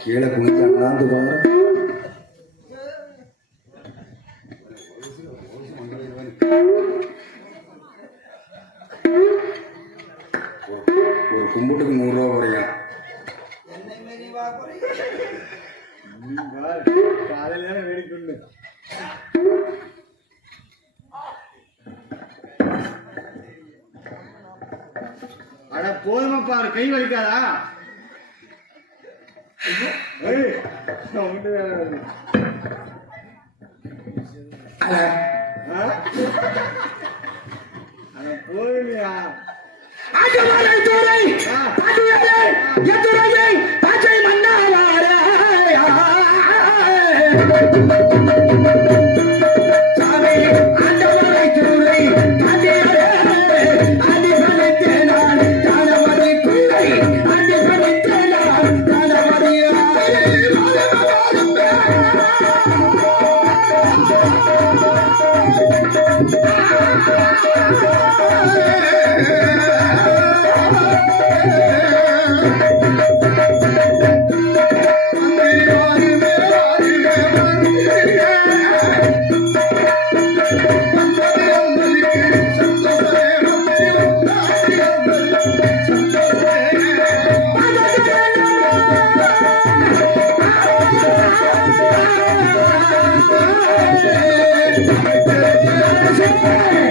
கீழே குனிஞ்சு அண்ணாந்து பாரு ஒரு கும்பிட்டுக்கு நூறுரூவா குறையும் காலையில வேடிக்கொண்டு அட போதுமா கை வலிக்காதா? อะไรอะไรโอ้ยเนี่ยอาจารย์อะไรตัวไหนอาจารย์อะไรยัดตัวไหน Felipe!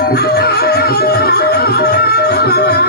やったー!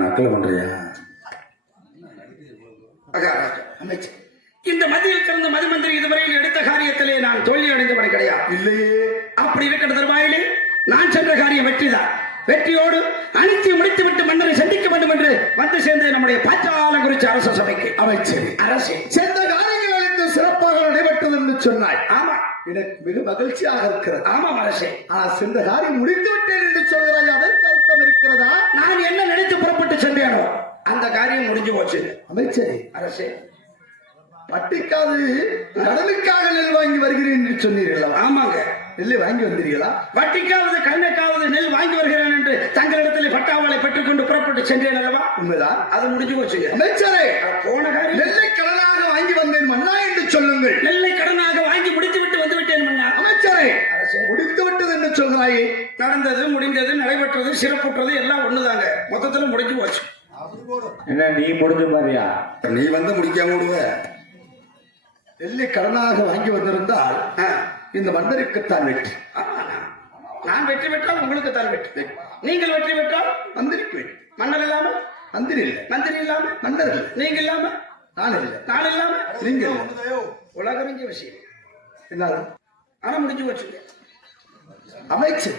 நக்கல் பண்றியா? இந்த மத்தியில் சிறந்த மதிமந்திரி இதுவரையில் எடுத்த காரியத்திலே நான் தோல்வி அடைந்தவன் கிடையாது இல்லையே. அப்படி இருக்கிற தருவாயிலே நான் சென்ற காரியம் வெற்றிதான். வெற்றியோடு அனைத்து முடித்துவிட்டு மன்னரை சந்திக்க வேண்டும் என்று வந்து சேர்ந்த நம்முடைய பாச்சாலம் குறிச்ச அரச சபைக்கு. அமைச்சரே. அரசே. சென்ற காரியங்கள் அனைத்தும் சிறப்பாக நடைபெற்றது என்று சொன்னாய். ஆமா எனக்கு மிக மகிழ்ச்சியாக இருக்கிறது. ஆமாம் அரசே ஆனால் சென்ற காரியம் முடித்து விட்டேன் என்று சொல்கிறாய் அதற்கு அர்த்தம் இருக்கிறதா? நான் என்ன நினைத்து புறப்பட்டு சென்றேனோ? அந்த காரியம் முடிஞ்சு போச்சு. அமைச்சரே அரசே பட்டிக்காது கடலுக்காக நெல் வாங்கி வருகிறேன் என்று சொன்னீர்கள்? ஆமாங்க. நெல்லை வாங்கி வந்தீர்களா? வட்டிக்காவது கண்ணுக்காவது நெல் வாங்கி வருகிறேன் என்று தங்களிடத்தில் பட்டாவாளை பெற்றுக்கொண்டு புறப்பட்டு சென்றேன் அல்லவா? உண்மைதான். அது முடிஞ்சு போச்சுங்க. அமைச்சரே போன காரியம் நெல்லை கடனாக வாங்கி வந்தேன் மன்னா என்று சொல்லுங்கள் நெல்லை கடனாக வாங்கி முடித்து விட்டு வந்து விட்டேன் மன்னா அமைச்சரே அரசே. முடித்து விட்டது சொல்கிறாயே நடந்தது முடிந்தது நடைபெற்றது சிறப்புற்றது எல்லாம் ஒண்ணுதாங்க. மொத்தத்துல முடிஞ்சு போச்சு. என்ன நீ முடிஞ்ச மாதிரியா? நீ வந்து முடிக்காம விடுவ. நெல்லை கடனாக வாங்கி வந்திருந்தால் இந்த மன்னருக்குத்தான் வெற்றி. ஆமா, நான். வெற்றி பெற்றால் உங்களுக்கு தான் வெற்றி. நீங்கள் வெற்றி பெற்றால் மந்திரிக்கு வெற்றி. மன்னர் இல்லாம மந்திரி இல்லை. மந்திரி இல்லாம மன்னர் இல்லை. நீங்க இல்லாம நான் இல்லை. நான் இல்லாம நீங்கள் இல்லை. உலகறிஞ்ச விஷயம். என்ன ஆனா முடிஞ்சு போச்சுங்க. அமைச்சர்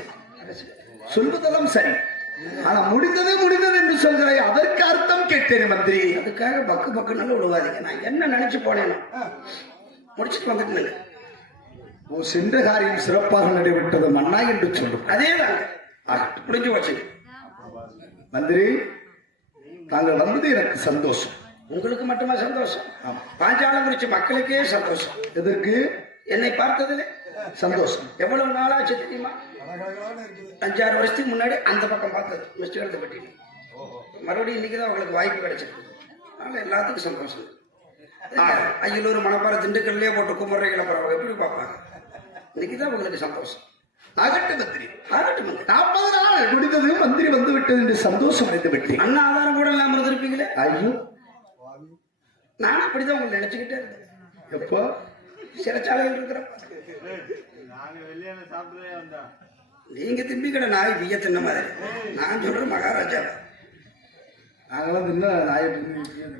சொல்வதெல்லாம் சரி. ஆனா முடிந்தது முடிந்தது என்று சொல்கிறாய் அதற்கு அர்த்தம் கேட்டேன் மந்திரி. அதுக்காக பக்கு பக்கு நல்ல விழுவாதீங்க நான் என்ன நினைச்சு போனேனோ. முடிச்சுட்டு வந்துட்டு ஓ சென்ற காரியம் சிறப்பாக நடைபெற்றது மன்னா என்று சொல்லும். அதே தாங்க முடிஞ்சு போச்சுங்க மந்திரி தாங்கள் வந்தது எனக்கு சந்தோஷம். உங்களுக்கு மட்டுமா சந்தோஷம். பாஞ்சாலம் குறிச்ச மக்களுக்கே சந்தோஷம். எதற்கு? என்னை பார்த்ததுல? சந்தோஷம். எவ்வளவு நாளாச்சு தெரியுமா? அஞ்சாறு வருஷத்துக்கு முன்னாடி அந்த பக்கம் பார்த்தது. மிஸ்டர் எழுத பட்டி மறுபடியும் இன்னைக்கு தான் உங்களுக்கு வாய்ப்பு கிடைச்சிருக்கு. அதனால எல்லாத்துக்கும் சந்தோஷம். அய்யலூர் மணப்பாறை திண்டுக்கல்லையே போட்டு குமரைகளை பரவாயில்ல எப்படி பார்ப்பாங்க? இன்னைக்கு தான் உங்களுக்கு சந்தோஷம். ஆகட்டும் மந்திரி. ஆகட்டும் நாற்பது நாள் முடிந்தது மந்திரி வந்து விட்டது என்று சந்தோஷம் அடைந்து விட்டேன். அண்ணா ஆதாரம் கூட இல்லாம இருந்திருப்பீங்களே? ஐயோ. நானும் அப்படிதான் உங்களை நினைச்சுக்கிட்டே இருந்தேன். எப்போ? சிறைச்சாலையில் இருக்கிறப்ப நாங்க திம்பி கடை நாய் பிய்ய தின்ன மாதிரி. நான் சொல்றேன் மகாராஜா நாங்களாம் தின்ன நாயை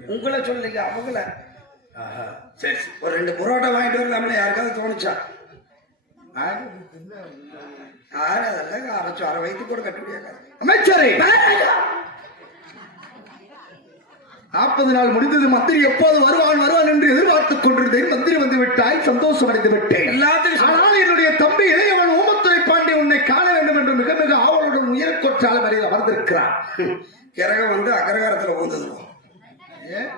உங்களை சொல்லலைங்க அவங்கள? ஆஹா சரி ஒரு ரெண்டு புரோட்டா வாங்கிட்டு வரலாம்ல யாருக்காவது தோணுச்சா? நாங்க யாரு அதெல்லாம் அரைச்சு அரை வயிற்று கூட கட்ட முடியாது. அமைச்சரே! நாற்பது நாள் முடிந்தது மந்திரி எப்போது வருவான் வருவான் என்று எதிர்பார்த்துக் கொண்டிருந்தேன். மந்திரி வந்து விட்டாய் சந்தோஷம் அடைந்து விட்டேன். ஆனால் என்னுடைய தம்பி இளையவன் ஓமத்துறை பாண்டி உன்னை காண வேண்டும் என்று மிக மிக ஆவலுடன் உயரக்கொற்றால வரையில் அமர்ந்திருக்கிறான். கிரகம் வந்து அகரகாரத்துல ஊந்துதுவோம் ஏன்?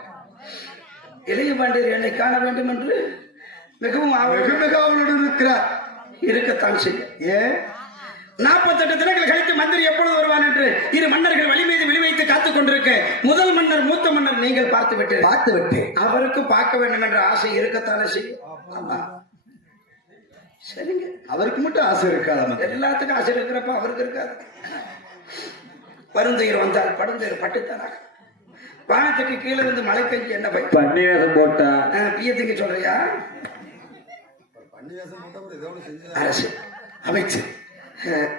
இளைய பாண்டியர் என்னை காண வேண்டும் என்று மிகவும் மிக மிக ஆவலுடன் இருக்கிறார். இருக்கத்தான் செய்யும். ஏன் நாற்பத்தெட்டு தினங்கள் கழித்து மந்திரி எப்பொழுது வருவான் என்று இரு மன்னர்கள் வழி மீது விழிவைத்து காத்துக் கொண்டிருக்க முதல் மன்னர் மூத்த மன்னர் நீங்கள் பார்த்து விட்டு பார்த்து விட்டேன் அவருக்கு பார்க்க வேண்டும் என்ற ஆசை இருக்கத்தானே செய்யும். ஆமா. சரிங்க. அவருக்கு மட்டும் ஆசை இருக்காத எல்லாத்துக்கும் ஆசை இருக்கிறப்ப அவருக்கு இருக்காது. பருந்தையர் வந்தால் படுந்தையர் பட்டுத்தாராக வானத்துக்கு கீழே இருந்து மலை பெஞ்சு என்ன பை? பன்னி வேஷம் போட்டா பியத்துக்கு சொல்றியா அரசு அமைச்சர்.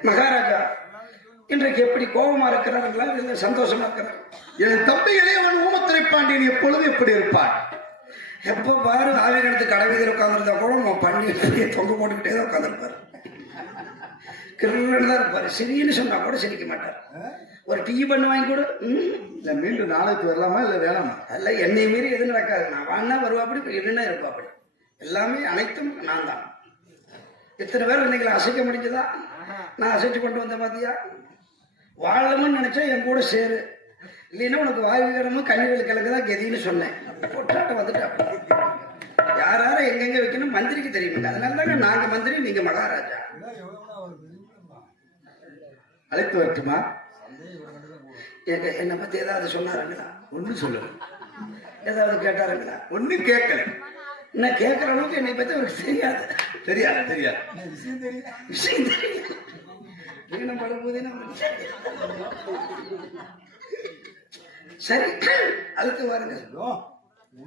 மகாராஜா இன்றைக்கு எப்படி கோபமா இருக்கிறார்களா இல்ல சந்தோஷமா இருக்கிறார். என் தம்பி இளையவன் ஓமத்துறை பாண்டியன் எப்பொழுது எப்படி இருப்பான் எப்போ பாரு ஆவின் எடுத்து கடவுதில் உட்காந்துருந்தா கூட நம்ம பண்ணி தொங்க போட்டுக்கிட்டே தான் உட்காந்துருப்பாரு கிருன்னு தான் இருப்பாரு. சிரின்னு சொன்னா கூட சிரிக்க மாட்டார். ஒரு டீ பண்ண வாங்கி கொடு. இல்ல மீண்டும் நாளைக்கு வரலாமா இல்ல வேணாமா? அதெல்லாம் என்னை மீறி எதுவும் நடக்காது. நான் வாங்கினா வருவாப்படி இல்லைன்னா இருப்பாப்படி? எல்லாமே அனைத்தும் நான் தான் இத்தனை பேர் இன்னைக்கு அசைக்க முடிஞ்சதா? நான் அசைச்சு கொண்டு வந்தேன் பாத்தியா வாழணும்னு நினைச்சா என் கூட சேரு. இல்லைன்னா உனக்கு வாயு விகரமும் கண்ணீர்கள் கிழக்கு தான் கெதின்னு சொன்னேன். பொட்டாட்டம் வந்துட்டா. யார் யாரை எங்கெங்க வைக்கணும்? மந்திரிக்கு தெரியுமில்ல. அதனால தாங்க நாங்க மந்திரி நீங்க மகாராஜா. அழைத்து வரட்டுமா? எங்க என்னை பத்தி ஏதாவது சொன்னாருங்களா? ஒண்ணு சொல்லு ஏதாவது கேட்டாருங்களா? ஒண்ணும் கேட்கல. நான் கேட்குற அளவுக்கு என்னை பத்தி அவருக்கு தெரியாது. தெரியாது தெரியாது. விஷயம் தெரியல வீணம் படும்போதே சரி அழைத்து வாருங்கள்.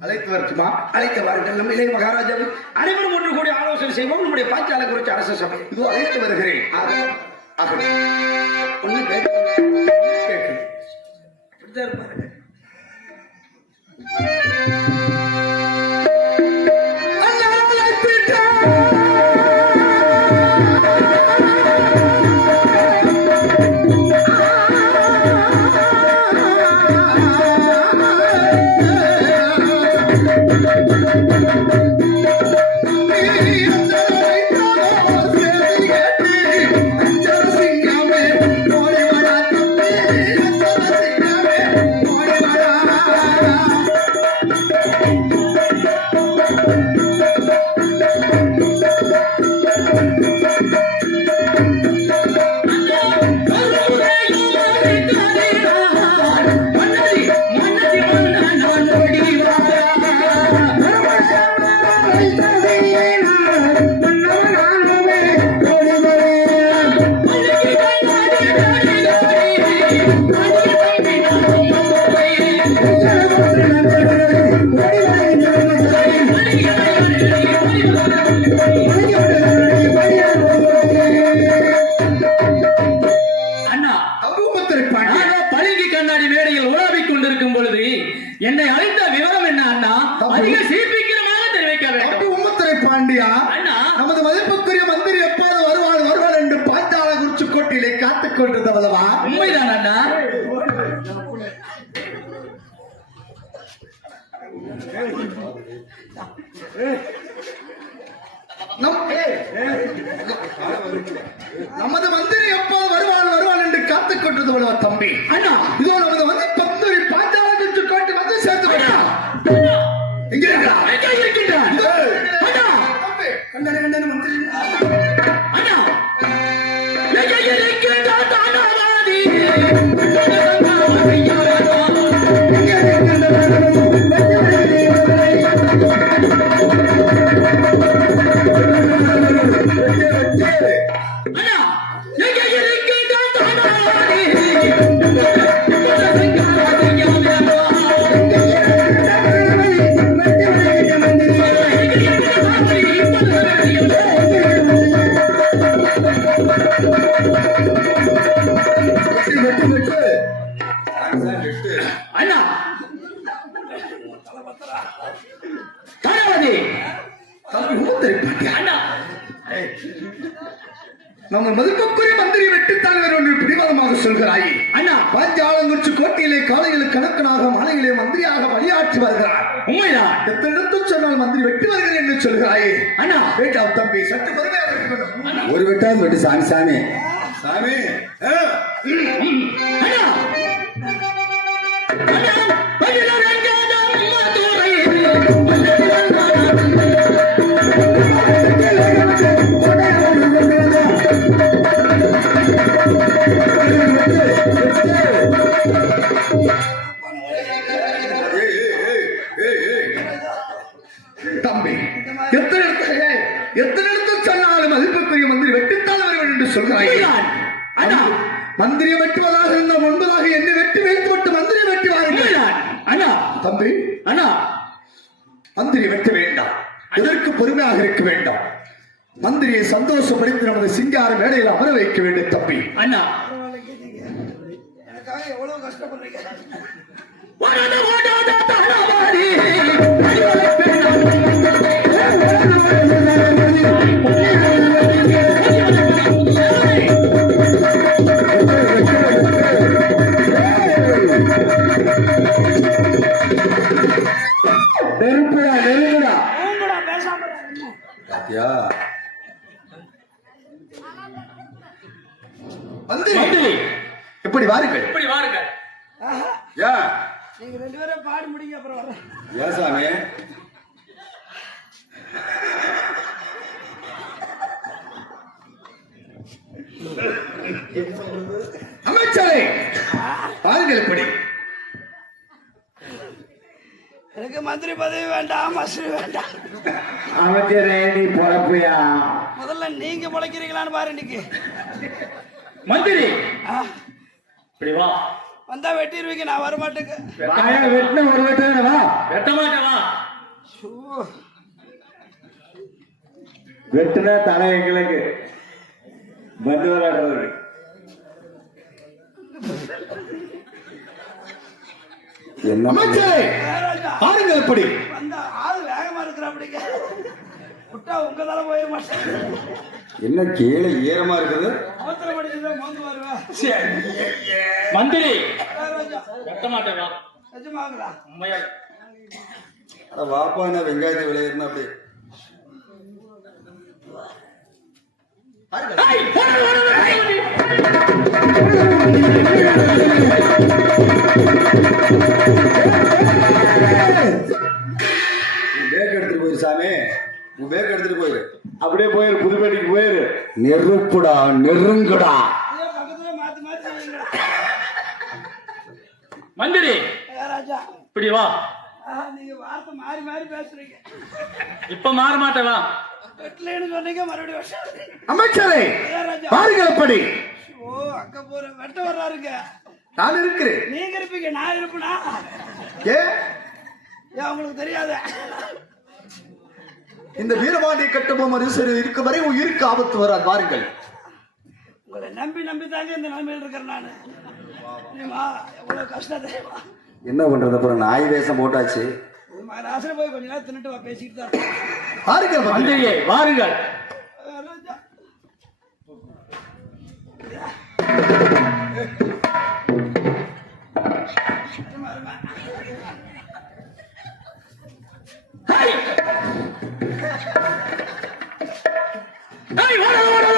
அழைத்து வரட்டுமா? அழைத்து வாருங்கள். நம்ம இளைய மகாராஜாவை அனைவரும் ஒன்று கூடி ஆலோசனை செய்வோம். நம்முடைய பாஞ்சாலை குறித்து அரசு சபை. இதோ அழைத்து வருகிறேன். ஆக ஒண்ணு கேட்க இருப்பாருங்க. காத்துக் கொண்டிருந்தவளவா உண்மைதான் அண்ணா நமது மந்திரி எப்போது வருவாள் வருவாள் என்று காத்துக் கொண்டிருந்தவளவா தம்பி? அண்ணா. இதோ நமது வந்து மாலையிலே மந்திரியாக வழியாற்றி வருகிறார். உண்மைதான் எத்தனை இடத்தில் சொன்னால் மந்திரி வெட்டி வருகிறேன் என்று சொல்கிறாயே. அண்ணா வேண்டாம் தம்பி சற்று பொறுமையாக ஒரு வெட்டாவது வெட்டு சாமி சாமி. சாமி. அண்ணா. அண்ணா. மந்திரி வெட்ட வேண்டாம். எதற்கு பொறுமையாக இருக்க வேண்டாம்? மந்திரியை சந்தோஷப்படுத்தி நமது சிங்கார மேடையில் அமர வைக்க வேண்டும் தம்பி. அண்ணா. எனக்காக எவ்வளவு கஷ்டப்படுறீங்க? மந்திரி இப்படி வாருங்கள். இப்படி வாருங்க ஆஹா, ஏன் நீங்க ரெண்டு பேரும் பாடி முடிங்க அப்புறம் வரேன் ஏன் சாமி. அமைச்சரே வாருங்கள் இப்படி. எனக்கு மந்திரி பதவி வேண்டாம் மசிறு வேண்டாம். அமைச்சரே நீ பொறப்பியா முதல்ல நீங்க முளைக்கிறீங்களான்னு பாரு இன்னைக்கு. மந்திரி. இப்படி வா. வந்தா வெட்டிடுவீங்க நான் வர மாட்டேங்க வெட்டின ஒரு வெட்டு வா. வெட்ட மாட்டேன்? வெட்டுனா தலை எங்களுக்கு பந்து விளையாடுறது என்ன அமைச்சரே இப்படி வந்தா ஆள் வேகமா இருக்கிற அப்படிங்க விட்டா உங்க தலை போயிட மாட்டேன். என்ன கீழே ஈரமா இருக்குது? வருவேன் மந்திரி! வெட்ட மாட்டேன் வா. நிஜமாங்களா உண்மையா? அட வாப்பா என்ன வெங்காயத்தை விளையாடுனா அப்படி. பேக் எடுத்துட்டு போயிரு சாமி. உன் பேக் எடுத்துட்டு போயிரு. அப்படியே போயிரு புதுப்பேட்டைக்கு போயிரு. நெருப்புடா நெருங்குடா ஐயோ பக்கத்துல மாத்தி மாத்தி வைங்களா மந்திரி. மகாராஜா இப்படி வா. நீங்க வார்த்தை மாறி மாறி பேசுறீங்க. இப்ப மாற மாட்டேன்? வா வெட்டலேன்னு சொன்னீங்க மறுபடியும் அமைச்சரே மகாராஜா வாருங்கள் இப்படி ஓ அக்க போற வெட்ட வர்றாருங்க. நான் இருக்கிறேன். நீங்க இருப்பீங்க நான் இருப்பேனா? ஏ? ஏன் உங்களுக்கு தெரியாத. இந்த வீரபாண்டிய கட்டபொம்மன் சரி இருக்கும் வரை உயிருக்கு ஆபத்து வராது. வாருங்கள் உங்களை நம்பி நம்பி தாங்க இந்த நிலைமையில் இருக்கிறேன் நான். எவ்வளவு கஷ்டம் தெரியுமா என்ன பண்றது அப்புறம் நாய் வேஷம் போட்டாச்சு ராசன போய் கொஞ்ச நேரம் தின்னுட்டு வா பேசிக்கிட்டு தான். வாருங்கள் மந்திரி. மந்திரியே வாருங்கள்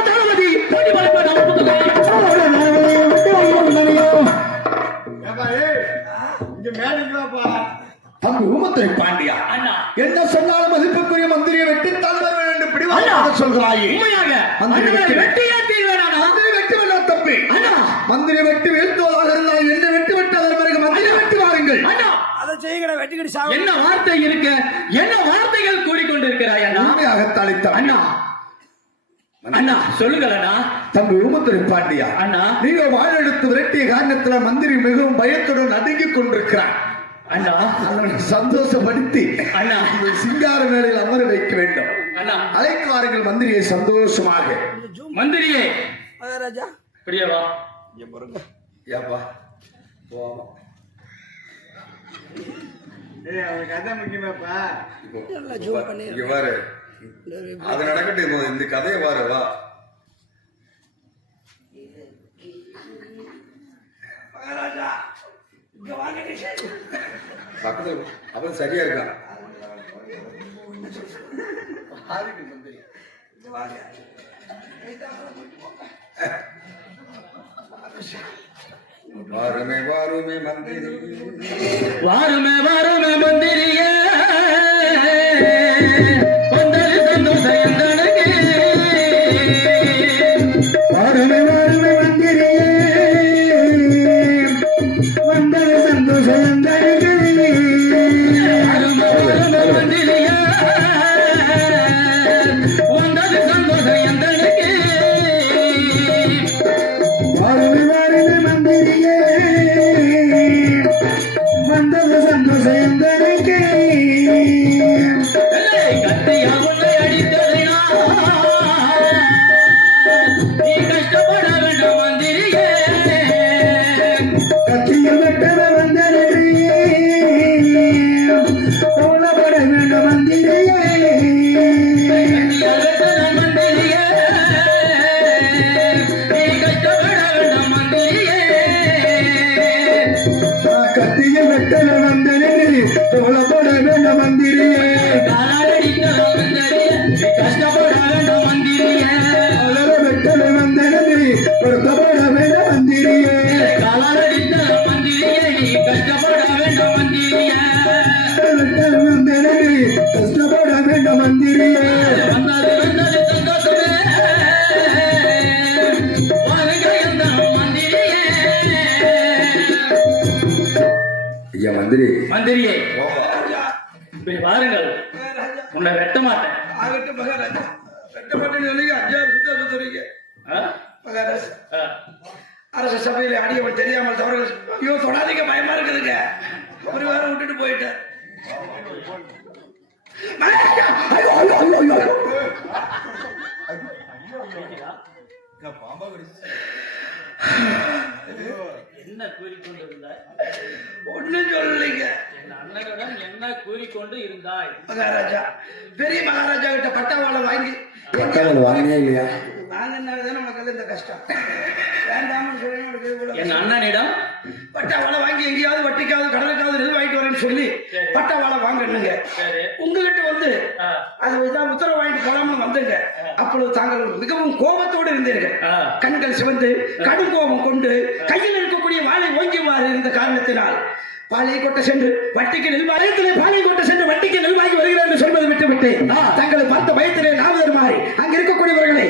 தளபதி. தம்பி ஊமத்துறை பாண்டியா. அண்ணா. என்ன சொன்னாலும் மதிப்புக்குரிய மந்திரியை வெட்டி தலைவர் என்று பிடிவாக சொல்கிறாயே. மந்திரி வெட்டி- தம்பி. அண்ணா. மந்திரி வெட்டி வீழ்த்துவதாக இருந்தால் என்ன வெட்டி விட்டதன் பிறகு மந்திரி வெட்டி வாருங்கள். அண்ணா. அதை செய்யுங்கடா வெட்டிக்கிட்டு என்ன வார்த்தை இருக்கு? என்ன வார்த்தைகள் கூடிக்கொண்டிருக்கிறாய் அண்ணா? அண்ணா. அண்ணா சொல்லுங்கள் அண்ணா. தம்பி ஊமத்துறை பாண்டியா. அண்ணா. நீங்கள் வாழெடுத்து விரட்டிய காரணத்துல மந்திரி மிகவும் பயத்துடன் நடுங்கிக் கொண்டிருக்கிறார். அண்ணா. அவனை சந்தோஷப்படுத்தி அண்ணா. இந்த சிங்கார மேடையில் அமர வைக்க வேண்டும். அண்ணா. அழைத்து வாருங்கள் மந்திரியை சந்தோஷமாக. மந்திரியே. மகாராஜா. இப்படியே வா இங்க பாருங்க. ஏப்பா போமா ஏய் அவனுக்கு அதான் முக்கியமாப்பா. இப்போ அது நடக்கட்டும் இப்போ இந்த கதையை பாரு வா. மகாராஜா பக்கத்துல அவன் சரியா இருக்கான் வாருமே வாருமே மந்திரி. வாருமே வாருமே மந்திரி. மந்திரியே. இப்படி மகாராஜா உன்னை வெட்ட மாட்டேன். ஆகட்டும் மகாராஜா. வெட்ட மாட்டேன்னு அஞ்சாறு சுத்தம் சுத்துறீங்க ஆ? மகாராஜா. அரச சபையில அடியவன் தெரியாமல் தவறுகள் ஐயோ தொடாதீங்க பயமா இருக்குதுங்க. ஒரு வாரம் விட்டுட்டு போயிட்டார் மகாராஜா, ஐயோ, ஐயோ, ஐயோ, ஐயோ, ஐயோ. என்ன கூறிக்கொண்டு இருந்தாய் ஒண்ணும் சொல்லலைங்க. என் அண்ணனுடன் என்ன கூறிக்கொண்டு இருந்தாய்? மகாராஜா பெரிய மகாராஜா கிட்ட பட்டாவாளை வாங்கி பட்டாளர் வாங்கினே இல்லையா? வாங்கினால தானே உனக்கு இந்த கஷ்டம். வேண்டாம்னு சொல்லி என் அண்ணனிடம்? பட்டாவாளை வாங்கி எங்கேயாவது வட்டிக்காவது கடலுக்காவது நெல் வாங்கிட்டு வரேன்னு சொல்லி. பட்டாவாளை வாங்கணுங்க. உங்ககிட்ட வந்து. அது உத்தரவு வாங்கிட்டு போலாம்னு வந்தேங்க. அப்பொழுது தாங்கள் மிகவும் கோபத்தோடு இருந்தீர்கள். கண்கள் சிவந்து கடும் கோபம் கொண்டு இருந்த காரணத்தினால் பாலை கொட்ட சென்று வட்டிக்கு நெல் வாரியத்திலே பாலை கொட்ட சென்று வட்டிக்கு நெல் வாங்கி வருகிறேன் என்று சொல்வது விட்டுவிட்டு தங்களை பார்த்த பயத்திலே நாவுதர் மாறி அங்க இருக்கக்கூடியவர்களை